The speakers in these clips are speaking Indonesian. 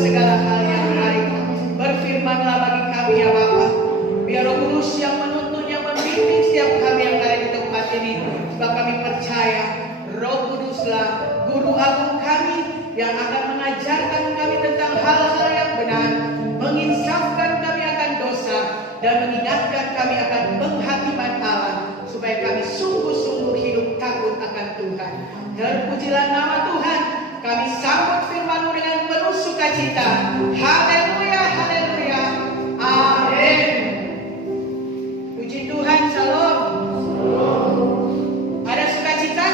segala hal yang baik. Berfirmanlah bagi kami ya Bapa. Biar Roh Kudus yang menuntun, yang membimbing setiap kami yang ada di tempat ini. Sebab kami percaya Roh Kuduslah Guru Agung kami yang akan mengajarkan kami tentang hal-hal yang benar, menginsafkan kami akan dosa, dan mengingatkan kami akan penghakiman Allah, supaya kami sungguh-sungguh hidup takut akan Tuhan. Terpujilah nama Tuhan. Kami sambut firman-Mu dengan penuh sukacita. Haleluya, haleluya, amin. Puji Tuhan, salam. Ada sukacita?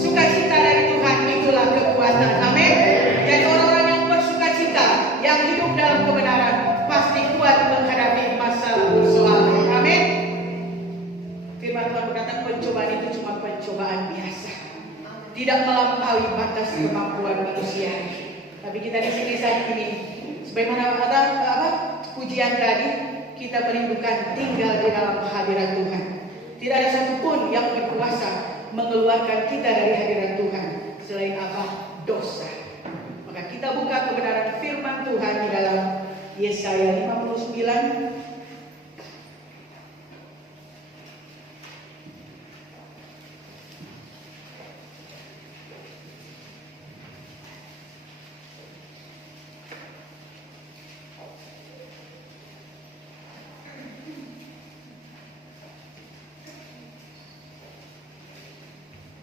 Sukacita dari Tuhan, itulah kekuatan. Amin. Jadi orang-orang yang bersukacita, yang hidup dalam kebenaran, pasti kuat menghadapi masalah persoalan. Amin. Firman Tuhan berkata pencobaan itu cuma pencobaan biasa, tidak melampaui batas kemampuan manusia. Tapi kita di sini saat ini, sebagaimana kata pujian tadi, kita merindukan tinggal di dalam hadirat Tuhan. Tidak ada satupun yang berkuasa mengeluarkan kita dari hadirat Tuhan selain apa? Dosa. Maka kita buka kebenaran firman Tuhan di dalam Yesaya 59.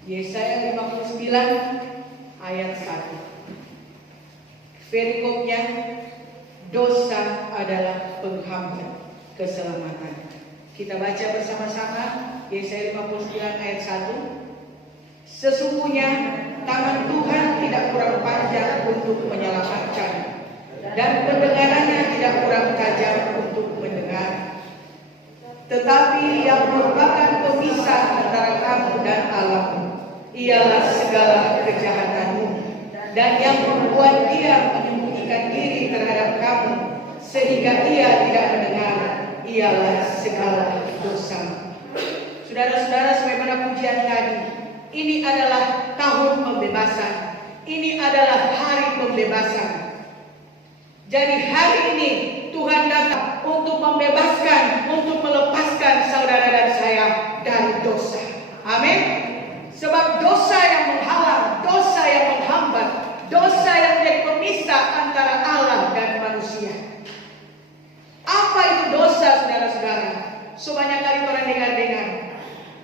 Yesaya 59 ayat 1. Perikopnya, dosa adalah penghambat keselamatan. Kita baca bersama-sama Yesaya 59 ayat 1. Sesungguhnya tangan Tuhan tidak kurang panjang untuk menyelamatkan, dan pendengarannya tidak kurang tajam untuk mendengar. Tetapi yang merupakan pemisah antara kamu dan Allahmu ialah segala kejahatanmu, dan yang membuat dia menyembunyikan diri terhadap kamu sehingga ia tidak mendengar ialah segala dosa. Saudara-saudara, sebagaimana pujian tadi, ini adalah tahun pembebasan. Ini adalah hari pembebasan. Jadi hari ini Tuhan datang untuk membebaskan, untuk melepaskan saudara dan saya dari dosa. Amin. Sebab dosa yang menghalang, dosa yang menghambat, dosa yang menjadi pemisah antara Allah dan manusia. Apa itu dosa, saudara-saudara? Sebanyak kali orang dengar-dengar.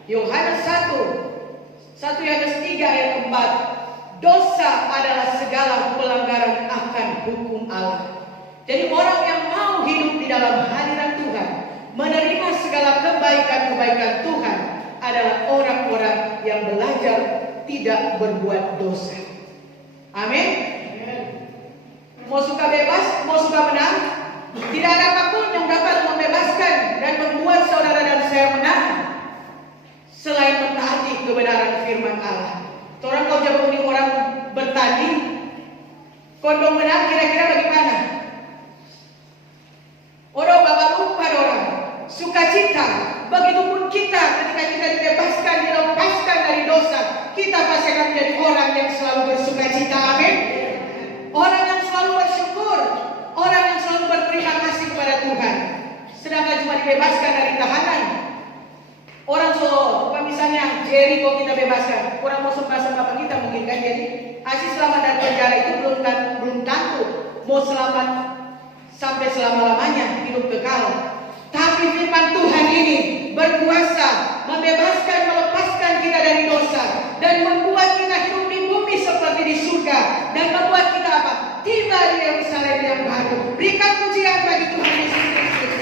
Yohanes 1 Yohanes 3 ayat 4. Dosa adalah segala pelanggaran akan hukum Allah. Jadi orang yang mau hidup di dalam hadirat Tuhan, menerima segala kebaikan-kebaikan Tuhan, adalah orang-orang yang belajar tidak berbuat dosa. Amin. Mau suka bebas, mau suka menang, tidak ada apapun yang dapat membebaskan dan membuat saudara dan saya menang selain mentaati kebenaran firman Allah. Orang kau jawab ini orang bertanding, kondom menang kira-kira bagaimana? Orang bapak lupa orang sukacita. Begitupun kita ketika kita dibebaskan, dilepaskan dari dosa, kita pasti akan menjadi orang yang selalu bersukacita. Amin. Orang yang selalu bersyukur, orang yang selalu berterima kasih kepada Tuhan. Sedangkan cuma dibebaskan dari tahanan. Orang solo, misalnya Jericho kita bebaskan, orang mau sembah-sembah kita mungkin kan, jadi Aziz selamat dari penjara itu belum tentu mau selamat sampai selama-lamanya hidup kekal. Tapi firman Tuhan ini berkuasa membebaskan, melepaskan kita dari dosa dan membuat kita hidup di bumi seperti di surga, dan membuat kita apa? Tiba di Yerusalem yang baru. Berikan pujian bagi Tuhan Yesus Kristus.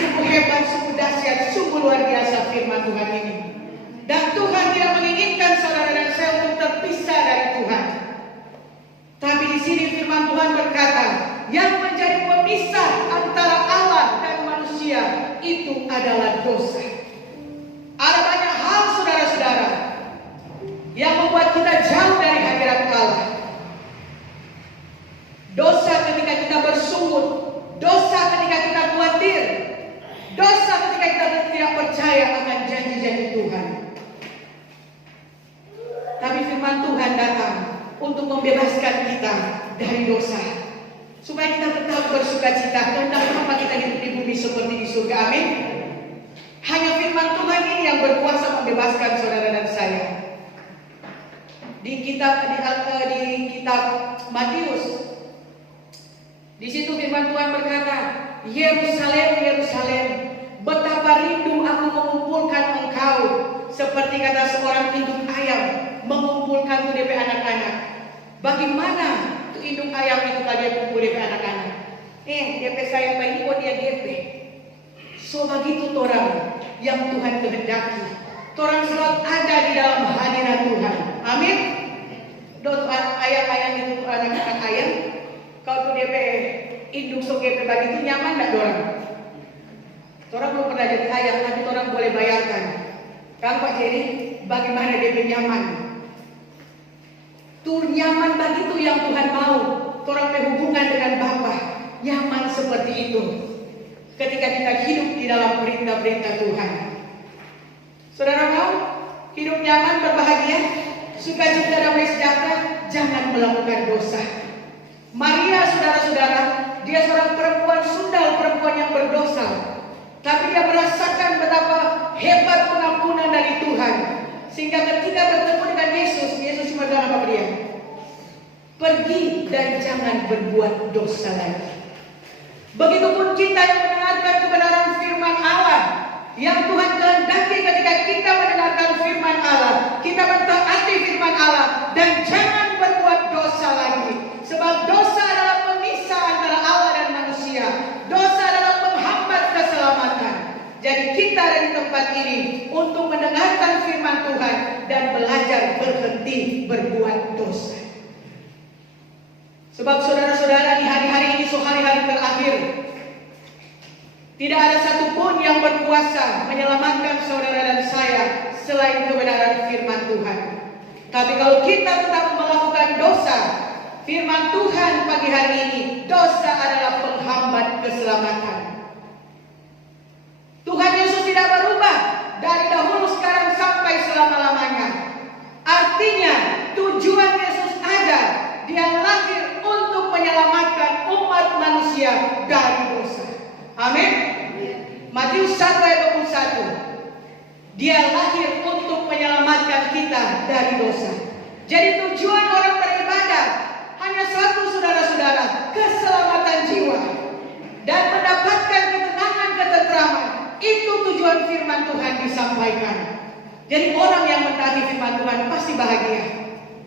Sungguh hebat, sungguh dahsyat, sungguh luar biasa firman Tuhan ini. Dan Tuhan tidak menginginkan saudara dan saya untuk terpisah dari Tuhan. Tapi di sini firman Tuhan berkata, yang menjadi pemisah antara Allah dan manusia itu adalah dosa. Ada banyak hal, saudara-saudara, yang membuat kita jauh dari hadirat Allah. Dosa ketika kita bersungut, dosa ketika kita khawatir, dosa ketika kita tidak percaya akan janji-janji Tuhan. Tapi firman Tuhan datang untuk untuk membebaskan kita dari dosa, supaya kita tetap bersuka cita. Kehendak apa kita hidup di bumi seperti di surga. Amin. Hanya firman Tuhan ini yang berkuasa membebaskan saudara dan saya. Di kitab Matius, di situ firman Tuhan berkata, Yerusalem, Yerusalem, betapa rindu aku mengumpulkan engkau, seperti kata seorang induk ayam mengumpulkan tu DP anak-anak. Bagaimana tu induk ayam itu tadi kumpul DP anak-anak? DP sayang ini kok dia DP. So begitu orang yang Tuhan kehendaki. Orang selalu ada di dalam hadirat Tuhan. Amin. Dot ayam-ayam itu anak-anak ayam. Kalau tu DP induk so DP begitu nyaman tak dorang? Orang belum pernah jadi ayam, tapi orang boleh bayarkan. Kang Pak Jerry, bagaimana DP nyaman? Tur nyaman begitu yang Tuhan mau. Orang berhubungan dengan Bapa, nyaman seperti itu. Ketika kita hidup di dalam perintah-perintah Tuhan. Saudara mau hidup nyaman, berbahagia, sukacita damai sejahtera, jangan melakukan dosa. Maria, saudara-saudara, dia seorang perempuan sundal, perempuan yang berdosa. Tapi dia merasakan betapa hebat pengampunan dari Tuhan. Sehingga ketika bertemu dengan Yesus, Yesus cuma bilang apa dia? Pergi dan jangan berbuat dosa lagi. Begitupun kita yang mendengarkan kebenaran firman Allah, yang Tuhan kehendaki ketika kita mendengarkan firman Allah, kita mentaati firman Allah dan jangan berbuat dosa lagi. Sebab dosa adalah pemisah antara Allah dan manusia. Dosa adalah penghambat keselamatan. Jadi kita ada di tempat ini untuk mendengarkan firman Tuhan dan belajar berhenti berbuat dosa. Sebab saudara-saudara, di hari-hari ini hari-hari terakhir, tidak ada satupun yang berkuasa menyelamatkan saudara dan saya selain kebenaran firman Tuhan. Tapi kalau kita tetap melakukan dosa, firman Tuhan pagi hari ini, dosa adalah penghambat keselamatan. Tuhan Yesus tidak berubah dari dahulu, sekarang, sampai selama-lamanya. Artinya tujuan Yesus ada, dia lahir untuk menyelamatkan umat manusia dari dosa. Amin. Matius 1 ayat 21. Dia lahir untuk menyelamatkan kita dari dosa. Jadi tujuan orang beribadah hanya satu, saudara-saudara, keselamatan jiwa dan mendapatkan ketenangan, ketenteraman. Itu tujuan firman Tuhan disampaikan. Jadi orang yang mentaati firman Tuhan pasti bahagia.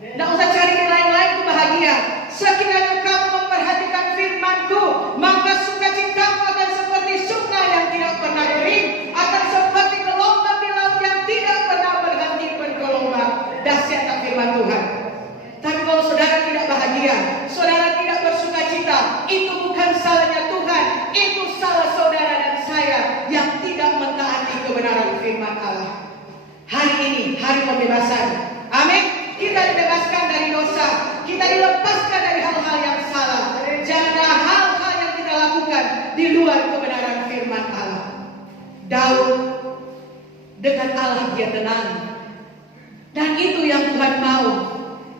Tidak usah cari yang lain-lain itu bahagia. Sekiranya kamu memperhatikan firman-Ku, maka sukacitamu akan seperti sungai yang tidak pernah kering, akan seperti gelombang di laut yang tidak pernah berhenti bergelombang. Dahsyat firman Tuhan. Tapi kalau saudara tidak bahagia, saudara tidak bersukacita, itu bukan salahnya Tuhan, itu salah saudara dan saya yang tidak mentaati kebenaran firman Allah. Hari ini hari pembebasan. Amin. Kita dibebaskan dari dosa, kita dilepaskan dari hal-hal yang salah. Jangan ada hal-hal yang kita lakukan di luar kebenaran firman Allah. Daud dengan Allah dia tenang, dan itu yang Tuhan mau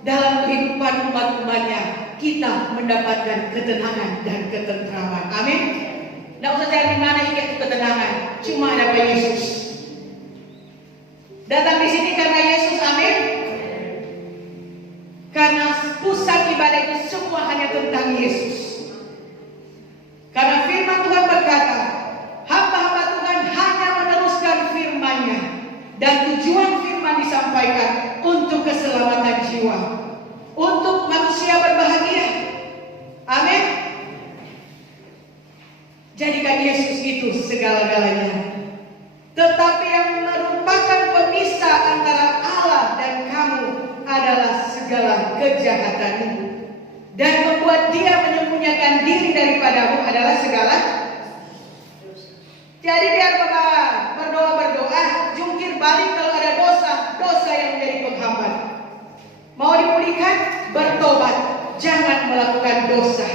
dalam kehidupan umat-umatnya. Kita mendapatkan ketenangan dan ketenteraman. Amin. Tidak usah cari mana itu ketenangan, cuma ada Pak Yesus. Datang di sini karena Yesus. Amin. Karena pusat ibadah itu semua hanya tentang Yesus. Karena firman Tuhan berkata, hamba-hamba Tuhan hanya meneruskan firman-Nya, dan tujuan firman disampaikan untuk keselamatan jiwa, untuk manusia berbahagia. Amin. Jadikan Yesus itu segala-galanya. Tetapi yang merupakan pemisah antara Allah dan kamu adalah segala kejahatanmu, dan membuat dia menyembunyikan diri daripadamu adalah segala. Jadi biar berdoa, jungkir balik kalau ada dosa yang menjadi penghambat. Mau dipulihkan, bertobat, jangan melakukan dosa.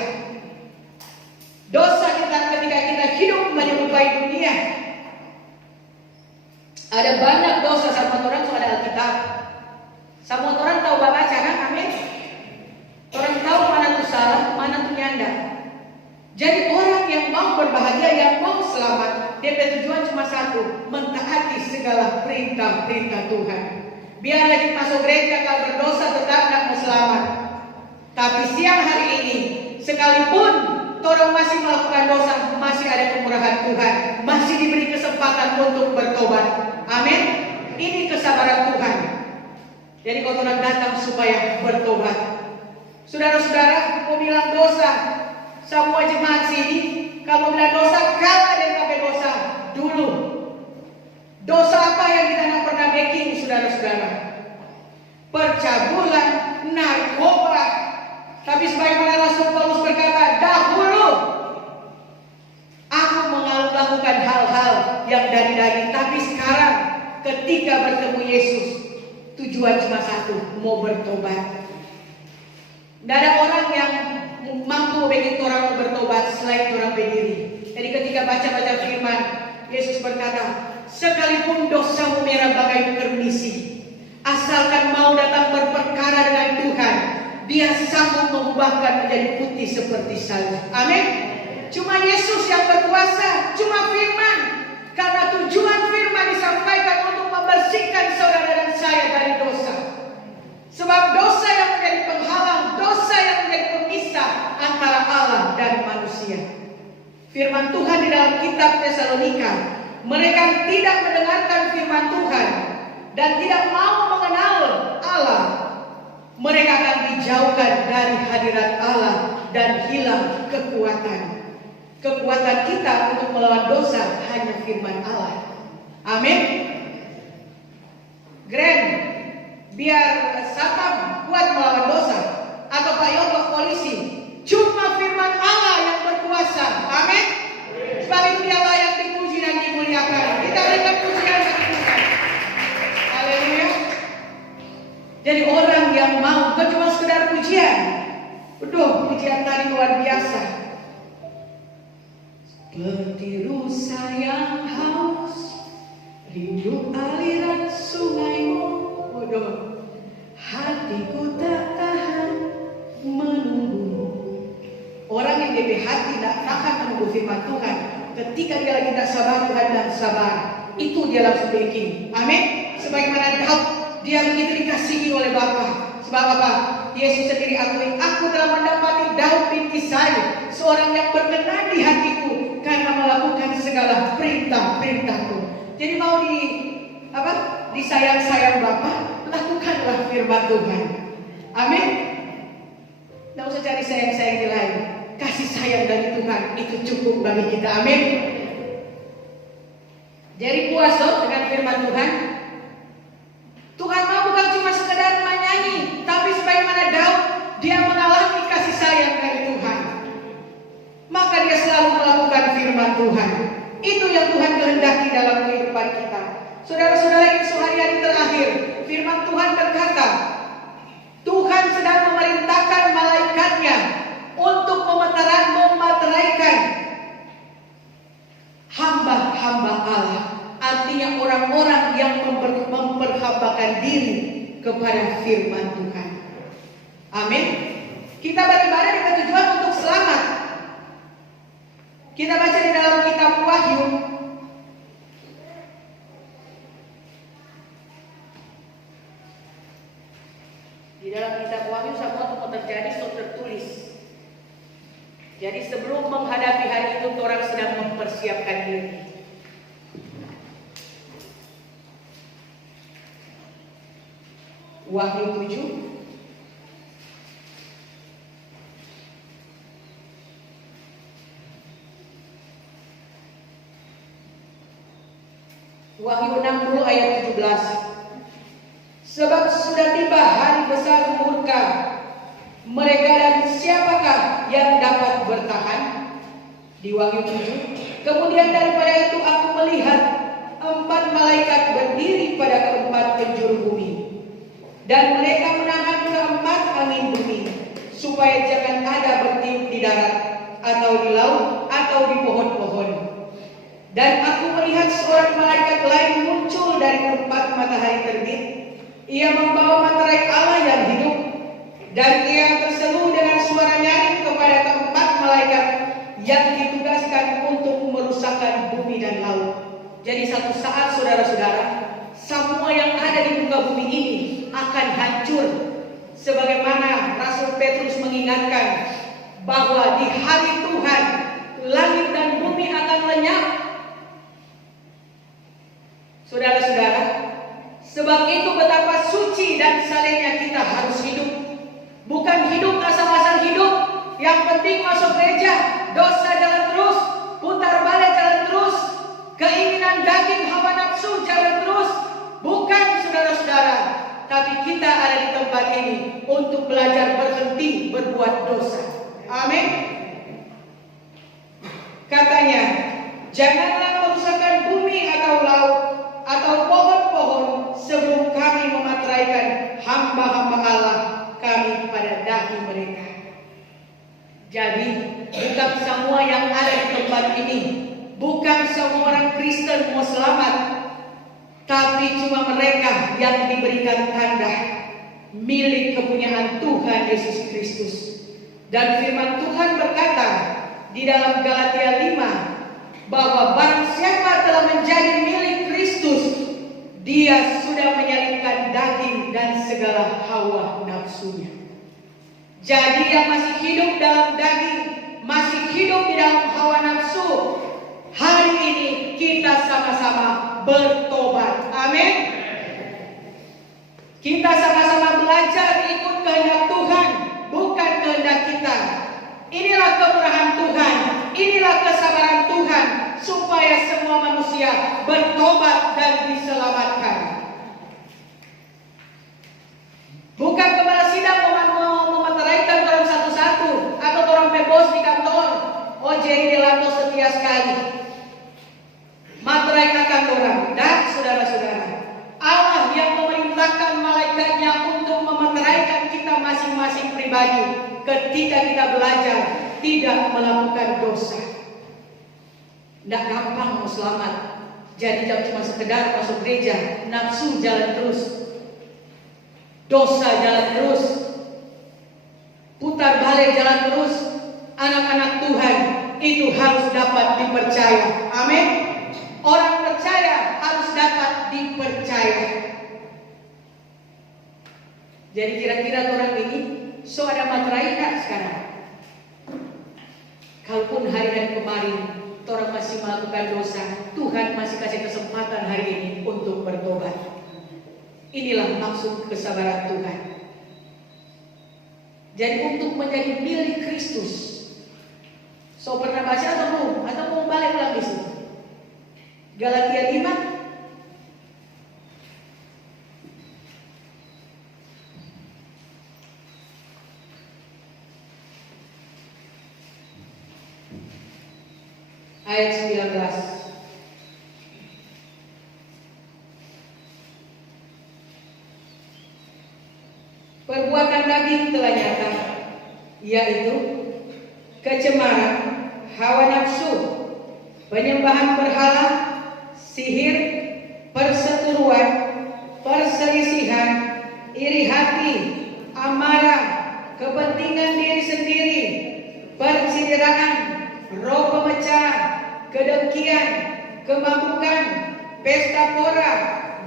Dosa kita ketika kita hidup menyerupai dunia. Ada banyak dosa sama orang, so ada Alkitab. Semua orang tahu baca kan? Amin. Jadi orang yang mau berbahagia, yang mau selamat, dia tujuan cuma satu, mentaati segala perintah-perintah Tuhan. Biar lagi masuk gereja kalau berdosa tetap tidak mau selamat. Tapi siang hari ini, sekalipun orang masih melakukan dosa, masih ada kemurahan Tuhan, masih diberi kesempatan untuk bertobat. Amin. Ini kesabaran Tuhan. Jadi kalau orang datang supaya bertobat. Saudara-saudara, mau bilang dosa, semua jemaat sini, kalau bilang dosa, kalah dan kabeh dosa dulu. Dosa apa yang kita tidak pernah making, saudara-saudara? Percabulan, narkoba. Tapi sebagaimana Rasul Paulus berkata, dahulu aku melakukan hal-hal yang dari, tapi sekarang ketika bertemu Yesus, tujuan cuma satu, mau bertobat. Tidak ada orang yang mampu bikin orang bertobat selain orang berdiri. Jadi ketika baca-baca firman, Yesus berkata, sekalipun dosamu merah bagai permisi, asalkan mau datang berperkara dengan Tuhan, Dia sanggup mengubahkan menjadi putih seperti salju. Amin. Cuma Yesus yang berkuasa, cuma firman. Karena tujuan firman disampaikan untuk membersihkan saudara dan saya dari dosa. Sebab dosa yang menjadi penghalang, dosa yang menjadi pemisah antara Allah dan manusia. Firman Tuhan di dalam kitab Tesalonika, mereka tidak mendengarkan firman Tuhan dan tidak mau mengenal Allah. Mereka akan dijauhkan dari hadirat Allah dan hilang kekuatan. Kekuatan kita untuk melawan dosa hanya firman Allah. Amin. Grand, biar Satam kuat melawan dosa, atau Pak Yoko polisi, cuma firman Allah yang berkuasa. Amin. Sebab itu Dia layak dipuji dan dimuliakan. Kita berikan pujian bagi Tuhan. Haleluya. Jadi orang yang mau, bukan cuma sekedar pujian. Betul, pujian tadi luar biasa. Seperti rusa yang haus, rindu aliran sungaimu. Waduh, hatiku tak tahan menunggu. Orang yang DP hati tak tahan menunggu firman Tuhan, ketika dia lagi tak sabar, Tuhan dan sabar, itu dia langsung bikin. Amin. Sebagaimana Daud, dia begitu dikasihi oleh Bapa. Sebab apa? Yesus sendiri akui, aku telah mendapati Daud bin Isai, seorang yang berkenan di hatiku karena melakukan segala perintah-perintahku. Jadi mau disayang-sayang Bapa, lakukanlah firman Tuhan. Amin. Tidak usah cari sayang-sayang di lain. Kasih sayang dari Tuhan itu cukup bagi kita. Amin. Jadi puas dengan firman Tuhan. Tuhan mau bukan cuma sekedar menyanyi, tapi sebagaimana Daud, dia mengalami kasih sayang dari Tuhan. Maka dia selalu melakukan firman Tuhan. Itu yang Tuhan kehendaki dalam kehidupan kita. Saudara-saudara, ini sehari-hari terakhir, firman Tuhan berkata, Tuhan sedang memerintahkan malaikatnya untuk memateraikan hamba-hamba Allah. Artinya orang-orang yang memperhambakan diri kepada firman Tuhan. Amin. Kita beribadah dengan tujuan untuk selamat. Kita baca di dalam kitab Wahyu. Di dalam kitab Wahyu semua itu terjadi sudah tertulis. Jadi sebelum menghadapi hari itu, orang sedang mempersiapkan diri. Wahyu 7. Wahyu 60 ayat 17. Sebab sudah tiba hari besar murka mereka, dan siapakah yang dapat bertahan? Di Wahyu 7. Kemudian daripada itu aku melihat 4 malaikat berdiri pada keempat penjuru bumi, dan mereka menahan keempat angin bumi, supaya jangan ada bertiup di darat, atau di laut, atau di pohon-pohon. Dan aku melihat seorang malaikat lain muncul dari tempat matahari terbit. Ia membawa materai Allah yang hidup, dan ia berseru dengan suara nyaring kepada keempat malaikat yang ditugaskan untuk merusakkan bumi dan laut. Jadi satu saat saudara-saudara, semua yang ada di muka bumi ini akan hancur. Sebagaimana Rasul Petrus mengingatkan bahwa di hari Tuhan langit dan bumi akan lenyap. Saudara-saudara, sebab itu betapa suci dan salehnya kita harus hidup. Bukan hidup asal-asal hidup. Yang penting masuk gereja, dosa jalan terus, putar balik jalan terus, keinginan daging hawa nafsu jalan terus. Bukan, saudara-saudara. Tapi kita ada di tempat ini untuk belajar berhenti berbuat dosa. Amin. Katanya, janganlah merusakkan bumi atau laut atau pohon-pohon sebelum kami memateraikan hamba-hamba Allah kami pada dahi mereka. Jadi bukan semua yang ada di tempat ini, bukan semua orang Kristen mau selamat, tapi cuma mereka yang diberikan tanda milik kepunyaan Tuhan Yesus Kristus. Dan firman Tuhan berkata di dalam Galatia 5 bahwa barang siapa telah menjadi milik Kristus, dia sudah menyalibkan daging dan segala hawa nafsunya. Jadi yang masih hidup dalam daging, masih hidup di dalam hawa nafsu, hari ini kita sama-sama bertobat. Amin. Kita sama-sama belajar ikut kehendak Tuhan, bukan kehendak kita. Inilah kemurahan Tuhan, inilah kesabaran Tuhan, supaya semua manusia bertobat dan diselamatkan. Bukan kepala sidang memeteraikan orang satu-satu atau orang bebos di kantor. Oh, jadi Delanto setia sekali materaikan orang. Dan saudara-saudara, Allah yang memerintahkan malaikatnya untuk memeteraikan kita masing-masing pribadi ketika kita belajar tidak melakukan dosa. Tidak gampang mau selamat. Jadi jangan cuma sekedar masuk gereja, nafsu jalan terus, dosa jalan terus, putar balik jalan terus. Anak-anak Tuhan itu harus dapat dipercaya. Amin. Orang percaya harus dapat dipercaya. Jadi kira-kira orang ini so ada materai tak sekarang? Kalaupun hari kemarin orang masih melakukan dosa, Tuhan masih kasih kesempatan hari ini untuk bertobat. Inilah maksud kesabaran Tuhan. Jadi untuk menjadi milik Kristus. So pernah baca atau belum? Atau mau balik lagi sih? Galatia 5 ayat 19. Perbuatan daging telah nyata, yaitu kecemaran, hawa nafsu, penyembahan berhala, sihir, perseteruan, perselisihan, iri hati, amarah, kepentingan diri sendiri, percideraan, roh pemecah, kedengkian, kemabukan, pesta pora,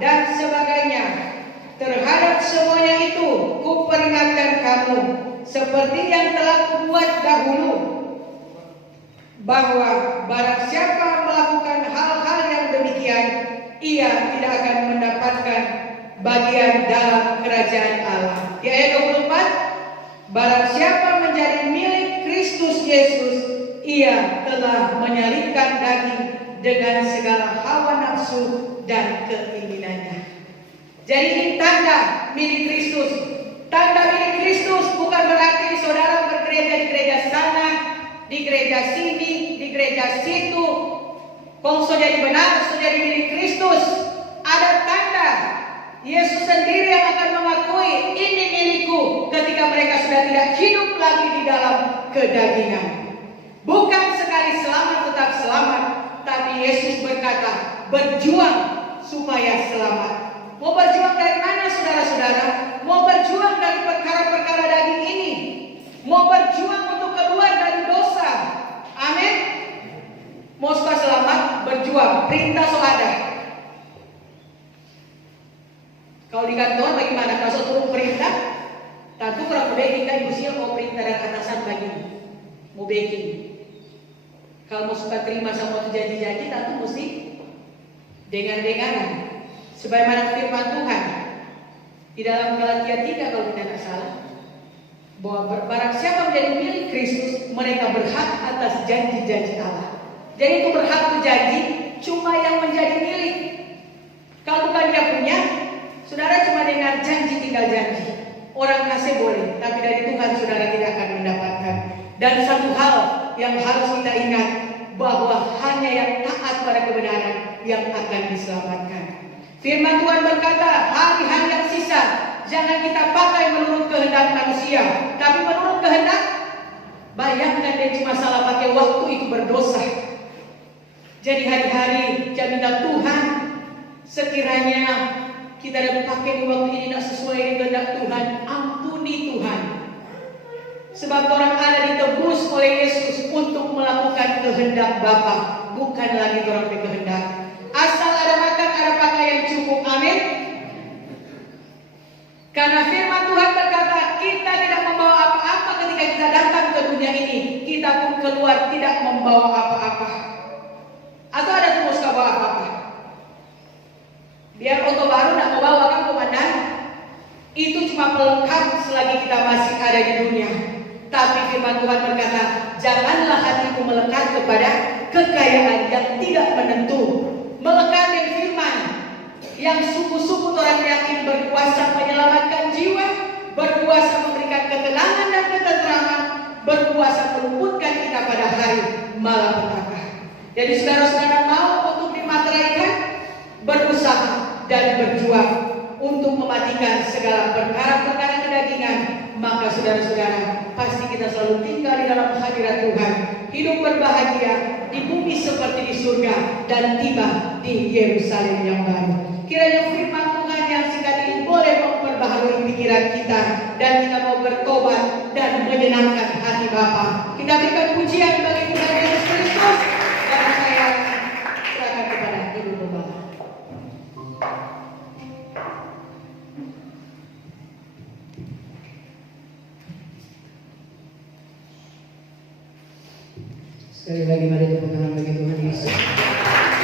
dan sebagainya. Terhadap semuanya itu kuperingatkan kamu, seperti yang telah kubuat dahulu, bahwa barang siapa melakukan hal-hal yang demikian, ia tidak akan mendapatkan bagian dalam kerajaan Allah. Di ayat 24, barang siapa menjadi milik Kristus Yesus, ia telah menyalibkan daging dengan segala hawa nafsu dan keinginannya. Jadi ini tanda milik Kristus. Tanda milik Kristus bukan berarti saudara bergereja di gereja sana, di gereja sini, di gereja situ. Kalau sudah jadi benar, sudah jadi milik Kristus, ada tanda. Yesus sendiri yang akan mengakui ini milikku ketika mereka sudah tidak hidup lagi di dalam kedagingan. Bukan sekali selamat tetap selamat, tapi Yesus berkata berjuang supaya selamat. Mau berjuang dari mana saudara-saudara? Mau berjuang dari perkara-perkara daging ini, mau berjuang untuk keluar dari dosa. Amin. mau baking. Kalau mau suka terima sama janji-janji, tentu mesti dengar-dengaran. Sebagaimana firman Tuhan di dalam Galatia 3 kalau tidak salah, bahwa barang siapa menjadi milik Kristus, mereka berhak atas janji-janji Allah. Jadi itu berhak itu janji cuma yang menjadi milik. Kalau bukan dia punya, saudara cuma dengar janji, tinggal janji. Orang kasih boleh, tapi dari Tuhan saudara tidak akan mendapatkan. Dan satu hal yang harus kita ingat, bahwa hanya yang taat pada kebenaran yang akan diselamatkan. Firman Tuhan berkata, hari-hari yang sisa jangan kita pakai menurut kehendak manusia, tapi menurut kehendak. Bayangkan dia cuma salah pakai waktu itu berdosa. Jadi hari-hari jaminan Tuhan, sekiranya kita dapat pakai waktu ini tidak sesuai dengan kehendak Tuhan, ampuni Tuhan. Sebab orang ada ditebus oleh Yesus untuk melakukan kehendak Bapa, bukan lagi orang berkehendak. Asal ada makan, ada pakai yang cukup. Amin. Karena firman Tuhan berkata, kita tidak membawa apa-apa ketika kita datang ke dunia ini. Kita pun keluar tidak membawa apa-apa. Atau ada terus gak bawa apa-apa? Biar oto baru tidak membawa kan komandan. Itu cuma pelengkap selagi kita masih ada di dunia. Tapi firman Tuhan berkata, janganlah hatimu melekat kepada kekayaan yang tidak menentu. Melekat dengan firman yang sungguh-sungguh orang yakin berkuasa menyelamatkan jiwa, berkuasa memberikan ketenangan dan ketenteraman, berkuasa meluputkan kita pada hari malapetaka. Jadi saudara-saudara mau untuk dimateraikan, berusaha dan berjuang untuk mematikan segala perkara-perkara kedagingan, maka saudara-saudara pasti kita selalu tinggal di dalam hadirat Tuhan, hidup berbahagia di bumi seperti di surga, dan tiba di Yerusalem yang baru. Kiranya firman Tuhan yang singkat ini boleh memperbaharui pikiran kita, dan kita mau bertobat dan menyenangkan hati Bapa. Kita berikan pujian bagi Tuhan Yesus Kristus, dan saya serahkan kepada Ibu Gembala. Sekali lagi mari tepuk tangan bagi Tuhan Yesus.